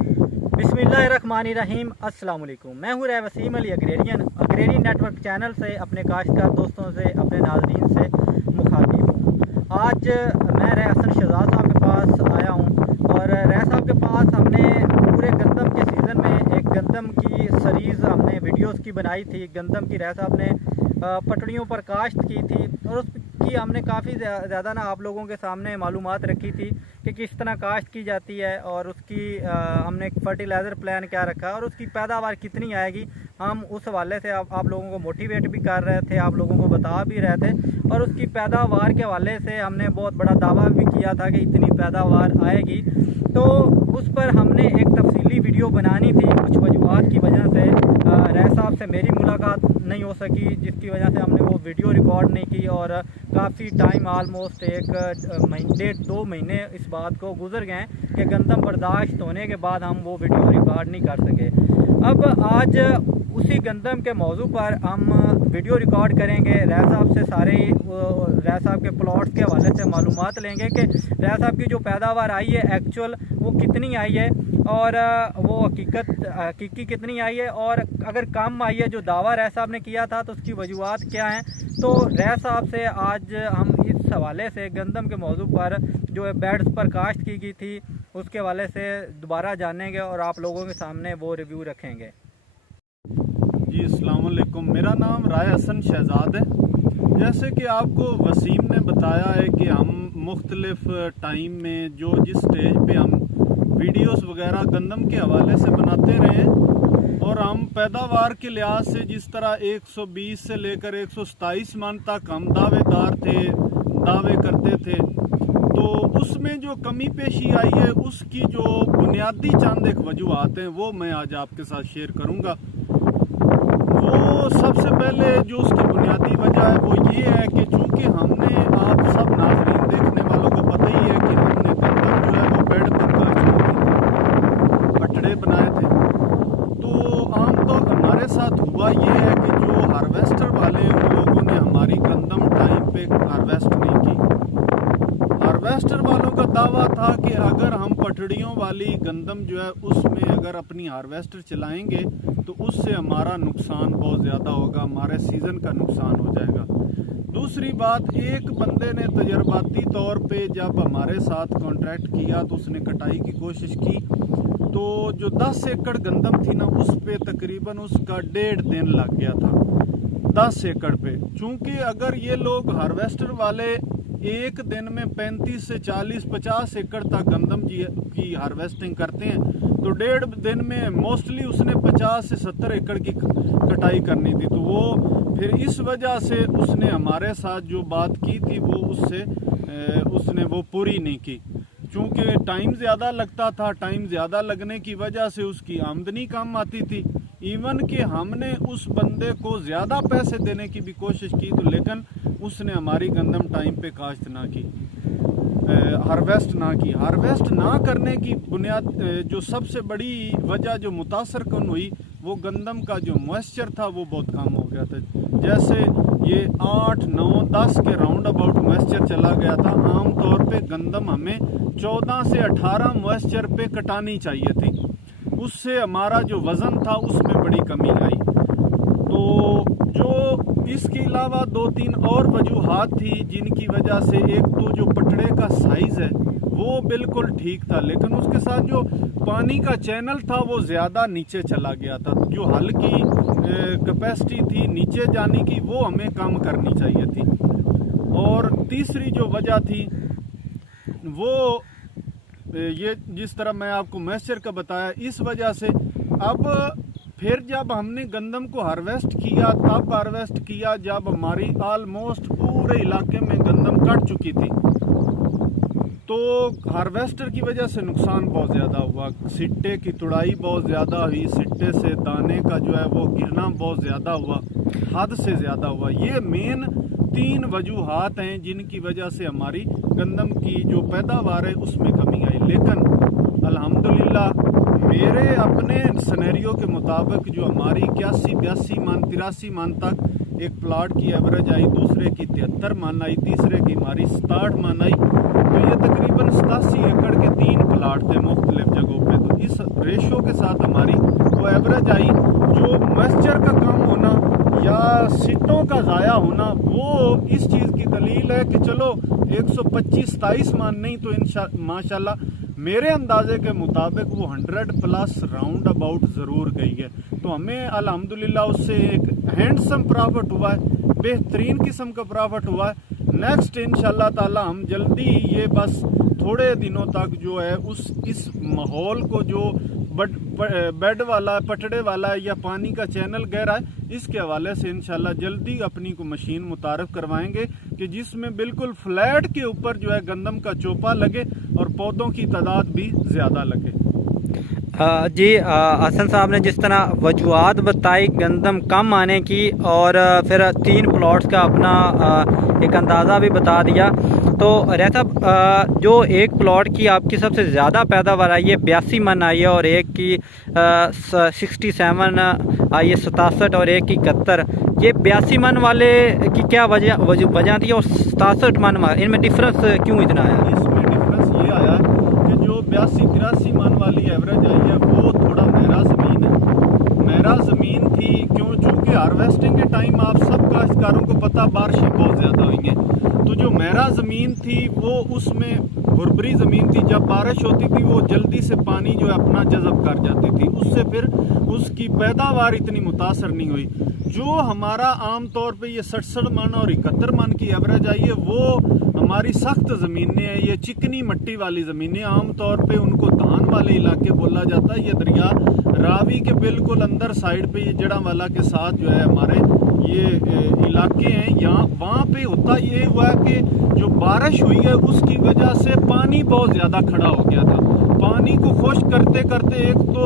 बिस्मिल्लाहिर्रहमानिर्रहीम। अस्सलाम वालेकुम। मैं हूँ Waseem Ali agrarian network channel से अपने काश्तकार दोस्तों से, अपने नाज़रीन से मुखातिब हूँ। आज मैं रहसन शहजाद साहब के पास आया हूँ और रह साहब के पास हमने पूरे गंदम के सीज़न में एक गंदम की सीरीज़ हमने वीडियोस की बनाई थी। गंदम की रह साहब ने पटड़ियों पर काश्त की थी और उसकी हमने काफ़ी ज़्यादा ना आप लोगों के सामने मालूमात रखी थी कि किस तरह काश्त की जाती है और उसकी हमने फर्टिलाइज़र प्लान क्या रखा और उसकी पैदावार कितनी आएगी। हम उस हवाले से आप लोगों को मोटिवेट भी कर रहे थे, आप लोगों को बता भी रहे थे और उसकी पैदावार के हवाले से हमने बहुत बड़ा दावा भी किया था कि इतनी पैदावार आएगी। तो उस पर हमने एक तफसीली वीडियो बनानी थी। कुछ वजूहात की वजह से रह साहब से मेरी मुलाकात नहीं हो सकी, जिसकी वजह से हमने वो वीडियो रिकॉर्ड नहीं की और काफ़ी टाइम ऑलमोस्ट एक 1.5-2 महीने इस बात को गुजर गए कि गंदम बर्दाश्त होने के बाद हम वो वीडियो रिकॉर्ड नहीं कर सके। अब आज उसी गंदम के मौजू पर हम वीडियो रिकॉर्ड करेंगे। रह साहब से सारे रह साहब के प्लॉट्स के हवाले से मालूमात लेंगे कि रह साहब की जो पैदावार आई है एक्चुअल वो कितनी आई है और वो हकीकी कितनी आई है, और अगर कम आई है जो दावा रह साहब ने किया था तो उसकी वजूहात क्या हैं। तो रह साहब से आज हम इस हवाले से गंदम के मौजू पर जो बेड्स पर काश्त की गई थी उसके हवाले से दोबारा जानेंगे और आप लोगों के सामने वो रिव्यू रखेंगे। जी अस्सलाम वालेकुम, मेरा नाम रहसन शहजाद है। जैसे कि आपको वसीम ने बताया है कि हम मुख्तलिफ टाइम में जिस स्टेज पे हम वीडियोस वगैरह गंदम के हवाले से बनाते रहे और हम पैदावार के लिहाज से जिस तरह 120 से लेकर 127 मन तक हम दावे करते थे, तो उसमें जो कमी पेशी आई है उसकी जो बुनियादी चंद एक वजूहात हैं वो मैं आज आपके साथ शेयर करूंगा। वो सबसे पहले जो उसकी बुनियादी वजह है वो ये है कि चूंकि हमने, आप सब नाज़रीन देखने वालों को पता ही है कि हमने गंदम जो है वो बेड पर पटड़े बनाए थे। तो आमतौर हमारे साथ हुआ ये है कि जो हार्वेस्टर वाले उन लोगों ने हमारी गंदम टाइम पे हार्वेस्ट नहीं की। हार्वेस्टर वालों का दावा था कि अगर हम पटड़ियों वाली गंदम जो है उसमें अगर अपनी हार्वेस्टर चलाएंगे तो उससे हमारा नुकसान बहुत ज़्यादा होगा, हमारे सीज़न का नुकसान हो जाएगा। दूसरी बात, एक बंदे ने तजर्बाती तौर पे जब हमारे साथ कॉन्ट्रैक्ट किया तो उसने कटाई की कोशिश की, तो जो 10 एकड़ गंदम थी ना उस पे तकरीबन उसका 1.5 दिन लग गया था 10 एकड़ पे। चूँकि अगर ये लोग हार्वेस्टर वाले एक दिन में 35 से 40-50 एकड़ तक गंदम की हार्वेस्टिंग करते हैं तो 1.5 दिन में मोस्टली उसने 50 से 70 एकड़ की कटाई करनी थी। तो वो फिर इस वजह से उसने हमारे साथ जो बात की थी वो उसने वो पूरी नहीं की। चूँकि टाइम ज़्यादा लगता था, टाइम ज़्यादा लगने की वजह से उसकी आमदनी कम आती थी। इवन कि हमने उस बंदे को ज़्यादा पैसे देने की भी कोशिश की तो लेकिन उसने हमारी गंदम टाइम पे काश्त ना की, हार्वेस्ट ना की। हार्वेस्ट ना करने की बुनियाद जो सबसे बड़ी वजह जो मुतासर कन हुई वो गंदम का जो मॉइस्चर था वो बहुत कम हो गया था। जैसे ये 8, 9, 10 के राउंड अबाउट मॉइस्चर चला गया था। आम तौर पे गंदम हमें 14 से 18 मॉइस्चर पे कटानी चाहिए थी, उससे हमारा जो वज़न था उसमें बड़ी कमी आई। तो जो इसके अलावा 2-3 और वजूहात थी जिनकी वजह से, एक तो जो पटड़े का साइज़ है वो बिल्कुल ठीक था लेकिन उसके साथ जो पानी का चैनल था वो ज़्यादा नीचे चला गया था। जो हल की कैपेसिटी थी नीचे जाने की वो हमें कम करनी चाहिए थी। और तीसरी जो वजह थी वो ये जिस तरह मैं आपको मॉइस्चर का बताया, इस वजह से अब फिर जब हमने गंदम को हार्वेस्ट किया तब हार्वेस्ट किया जब हमारी ऑलमोस्ट पूरे इलाके में गंदम कट चुकी थी, तो हार्वेस्टर की वजह से नुकसान बहुत ज़्यादा हुआ। सिट्टे की तुड़ाई बहुत ज़्यादा हुई, सिट्टे से दाने का जो है वो गिरना बहुत ज़्यादा हुआ, हद से ज़्यादा हुआ। ये मेन 3 वजूहात हैं जिनकी वजह से हमारी गंदम की जो पैदावार है उसमें कमी आई। लेकिन अल्हम्दुलिल्लाह मेरे अपने सिनेरियो के मुताबिक जो हमारी 81-82 मन 83 मन तक एक प्लाट की एवरेज आई, दूसरे की 73 मन आई, तीसरे की हमारी 67 मन आई। तो ये तकरीबन 87 एकड़ के 3 प्लाट थे मुख्तलिफ जगहों पे। तो इस रेशो के साथ हमारी वो एवरेज आई। जो मॉइस्चर का कम होना या सिटों का ज़ाया होना वो इस चीज़ की दलील है कि चलो 125-27 मान नहीं तो माशाल्लाह मेरे अंदाजे के मुताबिक वो 100+ राउंड अबाउट ज़रूर गई है। तो हमें अल्हम्दुलिल्लाह उससे एक हैंडसम प्रॉफिट हुआ है, बेहतरीन किस्म का प्रॉफिट हुआ है। नेक्स्ट इंशाल्लाह ताला हम जल्दी ये बस थोड़े दिनों तक जो है इस माहौल को जो बेड वाला पटड़े वाला है या पानी का चैनल गहरा है, इसके हवाले से इंशाल्लाह जल्दी अपनी को मशीन मुतारफ करवाएंगे कि जिसमें बिल्कुल फ्लैट के ऊपर जो है गंदम का चोपा लगे और पौधों की तादाद भी ज़्यादा लगे। जी हसन साहब ने जिस तरह वजूहात बताई गंदम कम आने की और फिर 3 प्लॉट्स का अपना एक अंदाज़ा भी बता दिया, तो रैत साहब जो एक प्लॉट की आपकी सबसे ज़्यादा पैदावार आई है 82 मन आई है और एक की 67 आई है 67 और एक की 71, ये 82 मन वाले की क्या वजह थी और 67 मन इनमें डिफरेंस क्यों इतना आया? इसमें डिफरेंस ये आया कि जो 82-83 मन वाली एवरेज आई है वो थोड़ा महरा ज़मीन है, महरा ज़मीन थी क्यों, चूँकि हार्वेस्टिंग के टाइम आप सब काश्तकारों को पता बारिशें बहुत ज़्यादा हुई हैं, तो जो महरा ज़मीन थी वो उसमें भुरभरी ज़मीन थी, जब बारिश होती थी वो जल्दी से पानी जो है अपना जज़ब कर जाती थी, उससे फिर उसकी पैदावार इतनी मुतासर नहीं हुई। जो हमारा आम तौर पे ये 67 मन और 71 मन की एवरेज आई है वो हमारी सख्त ज़मीनें हैं, ये चिकनी मिट्टी वाली ज़मीनें, आम तौर पे उनको धान वाले इलाके बोला जाता है। ये दरिया रावी के बिल्कुल अंदर साइड पे ये जड़ांवाला के साथ जो है हमारे ये इलाके हैं, यहाँ वहाँ पे होता ये हुआ है कि जो बारिश हुई है उसकी वजह से पानी बहुत ज़्यादा खड़ा हो गया था। पानी को खुश्क करते करते एक तो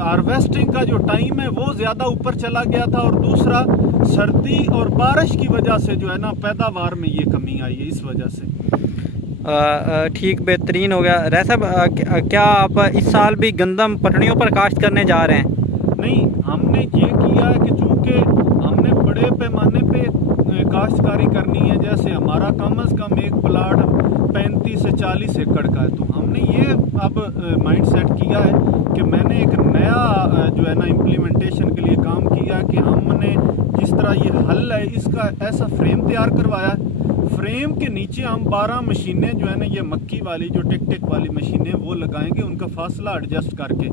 हार्वेस्टिंग का जो टाइम है वो ज़्यादा ऊपर चला गया था और दूसरा सर्दी और बारिश की वजह से जो है ना पैदावार में ये कमी आई है, इस वजह से। ठीक, बेहतरीन हो गया। रैत साहब क्या आप इस साल भी गंदम पटड़ियों पर काश्त करने जा रहे हैं? नहीं, हमने ये किया है कि चूँकि हमने बड़े पैमाने पे काश्तकारी करनी है, जैसे हमारा कम अज़ कम एक प्लाट 35 से 40 एकड़ का है, तो हमने ये अब माइंड सेट किया है कि मैंने एक नया जो है ना इम्प्लीमेंटेशन के लिए काम किया कि हमने जिस तरह ये हल है इसका ऐसा फ्रेम तैयार करवाया है, फ्रेम के नीचे हम 12 मशीनें जो है ना ये मक्की वाली जो टिक वाली मशीनें वो लगाएंगे, उनका फासला एडजस्ट करके।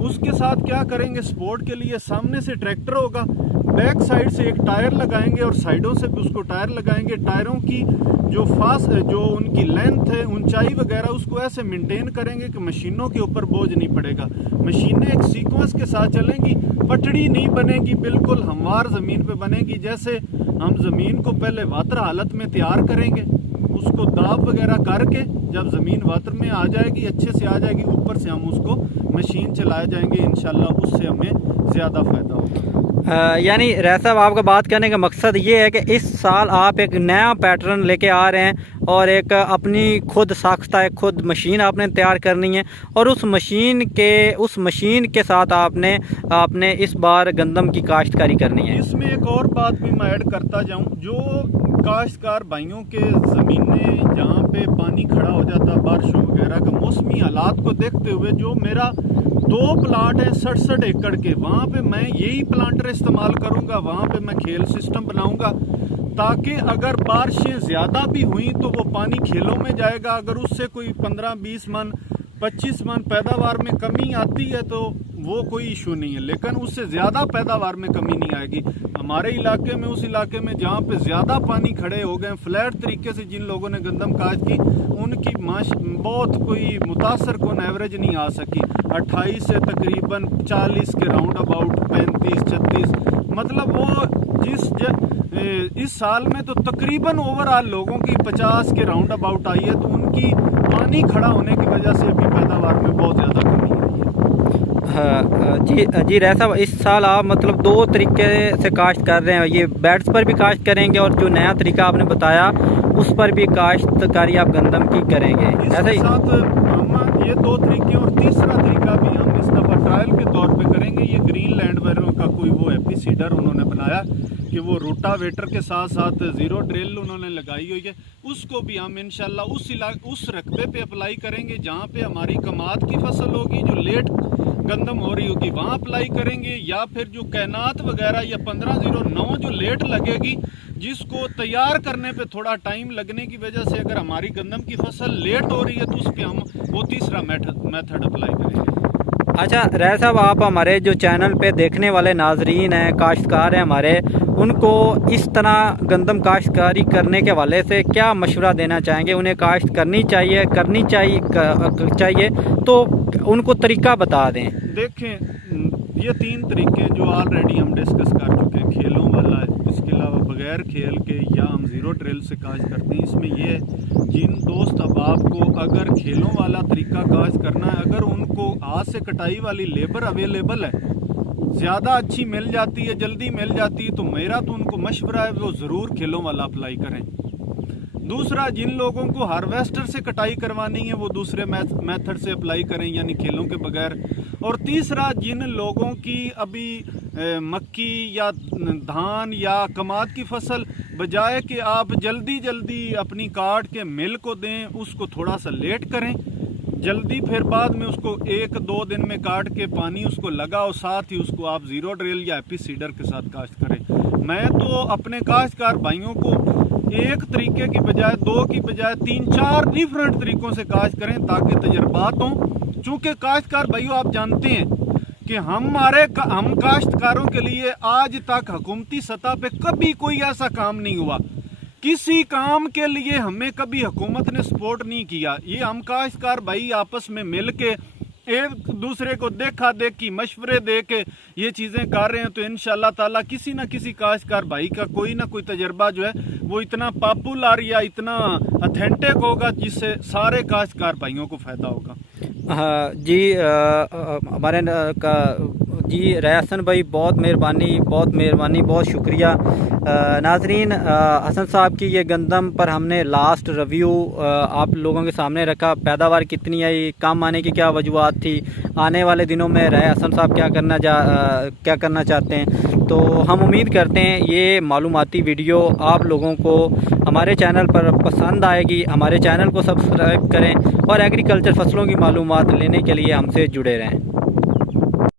उसके साथ क्या करेंगे, सपोर्ट के लिए सामने से ट्रैक्टर होगा, बैक साइड से एक टायर लगाएंगे और साइडों से भी उसको टायर लगाएंगे। टायरों की जो उनकी लेंथ है, ऊंचाई वगैरह उसको ऐसे मेंटेन करेंगे कि मशीनों के ऊपर बोझ नहीं पड़ेगा। मशीनें एक सीक्वेंस के साथ चलेंगी, पटड़ी नहीं बनेगी, बिल्कुल हमवार ज़मीन पे बनेगी। जैसे हम ज़मीन को पहले वातर हालत में तैयार करेंगे, उसको दाब वगैरह करके जब ज़मीन वातर में आ जाएगी, अच्छे से आ जाएगी, ऊपर से हम उसको मशीन चलाए जाएंगे, इंशाल्लाह उससे हमें ज़्यादा फ़ायदा होगा। यानी रैत साहब आपका बात करने का मकसद ये है कि इस साल आप एक नया पैटर्न लेके आ रहे हैं और एक अपनी खुद साख्ता एक खुद मशीन आपने तैयार करनी है और उस मशीन के साथ आपने इस बार गंदम की काश्तकारी करनी है। इसमें एक और बात भी मैं ऐड करता जाऊं, जो काश्तकार भाइयों के ज़मीनें जहां पे पानी खड़ा हो जाता बारिशों वगैरह का मौसमी हालात को देखते हुए, जो मेरा 2 प्लाट है 67 एकड़ के, वहाँ पे मैं यही प्लांटर इस्तेमाल करूँगा, वहाँ पे मैं खेल सिस्टम बनाऊँगा ताकि अगर बारिशें ज़्यादा भी हुई तो वो पानी खेलों में जाएगा। अगर उससे कोई 15-20 मन 25 मन पैदावार में कमी आती है तो वो कोई इशू नहीं है, लेकिन उससे ज़्यादा पैदावार में कमी नहीं आएगी। हमारे इलाके में, उस इलाके में जहाँ पे ज़्यादा पानी खड़े हो गए, फ्लैट तरीके से जिन लोगों ने गंदम काश्त की, उनकी बहुत कोई मुतासर कौन एवरेज नहीं आ सकी। 28 से तकरीबन 40 के राउंड अबाउट 35-36, मतलब वो इस साल में तो तकरीबन ओवरऑल लोगों की 50 के राउंड अबाउट आई है, तो उनकी पानी खड़ा होने की वजह से भी पैदावार में बहुत ज़्यादा कमी आई है। जी रैत साहब, इस साल आप मतलब 2 तरीके से काश्त कर रहे हैं, ये बेड्स पर भी काश्त करेंगे और जो नया तरीका आपने बताया उस पर भी काश्तकारी आप गंदम की करेंगे, ऐसा ही? साथ हम ये 2 तरीके और तीसरा तरीका भी हम इस दफ़ा ट्रायल के तौर पे करेंगे। ये ग्रीन लैंड वालों का कोई वो एपी सीडर उन्होंने बनाया कि वो रोटावेटर के साथ साथ ज़ीरो ड्रिल उन्होंने लगाई हुई है, उसको भी हम इंशाल्लाह उस रकबे पे अप्लाई करेंगे जहाँ पे हमारी कमाद की फसल होगी, जो लेट गंदम हो रही होगी वहाँ अप्लाई करेंगे, या फिर जो कैनात वगैरह या 1509 जो लेट लगेगी, जिसको तैयार करने पे थोड़ा टाइम लगने की वजह से अगर हमारी गंदम की फसल लेट हो रही है तो उस पर हम वो तीसरा मेथड अप्लाई करेंगे। अच्छा रैया साहब, आप हमारे जो चैनल पे देखने वाले नाजरीन हैं, काश्तकार हैं हमारे, उनको इस तरह गंदम काश्तकारी करने के हवाले से क्या मशवरा देना चाहेंगे? उन्हें काश्त करनी चाहिए तो उनको तरीका बता दें। देखें, ये 3 तरीके जो ऑलरेडी हम डिस्कस कर चुके हैं, खेलों वाला है, इसके अलावा बगैर खेल के या हम ज़ीरो ड्रिल से काश्त करते हैं। इसमें ये है जिन दोस्त अहबाब को अगर खेलों वाला तरीका काश्त करना है, अगर उनको हाथ से कटाई वाली लेबर अवेलेबल है, ज़्यादा अच्छी मिल जाती है, जल्दी मिल जाती है, तो मेरा तो उनको मशवरा है वो ज़रूर खेलों वाला अप्लाई करें। दूसरा, जिन लोगों को हार्वेस्टर से कटाई करवानी है वो दूसरे मेथड से अप्लाई करें, यानी खेलों के बगैर। और तीसरा, जिन लोगों की अभी मक्की या धान या कमाद की फसल, बजाय कि आप जल्दी अपनी काट के मिल को दें, उसको थोड़ा सा लेट करें, जल्दी फिर बाद में उसको 1-2 दिन में काट के पानी उसको लगाओ, साथ ही उसको आप ज़ीरो ड्रिल या एपी सीडर के साथ काश्त करें। मैं तो अपने काश्तकार भाइयों को एक तरीके की बजाय 2 की बजाय 3-4 डिफरेंट तरीकों से काश्त करें ताकि तजर्बात हों। चूँकि काश्तकार भाइयों आप जानते हैं कि हम काश्तकारों के लिए आज तक हुकूमती सतह पे कभी कोई ऐसा काम नहीं हुआ, किसी काम के लिए हमें कभी हुकूमत ने सपोर्ट नहीं किया। ये हम काश्तकार भाई आपस में मिल के एक दूसरे को देखा देखी मशवरे दे के ये चीज़ें कर रहे हैं, तो इंशाअल्लाह ताला किसी न किसी काश्तकार भाई का कोई ना कोई तजर्बा जो है वो इतना पॉपुलर या इतना ऑथेंटिक होगा जिससे सारे काश्तकार भाइयों को फ़ायदा होगा। जी हमारे जी रैसन भाई, बहुत मेहरबानी, बहुत शुक्रिया। नाजरीन, हसन साहब की ये गंदम पर हमने लास्ट रिव्यू आप लोगों के सामने रखा। पैदावार कितनी आई, कम आने की क्या वजूहत थी, आने वाले दिनों में हसन साहब क्या करना चाहते हैं। तो हम उम्मीद करते हैं ये मालूमाती वीडियो आप लोगों को हमारे चैनल पर पसंद आएगी। हमारे चैनल को सब्सक्राइब करें और एग्रीकल्चर फसलों की मालूमात लेने के लिए हमसे जुड़े रहें।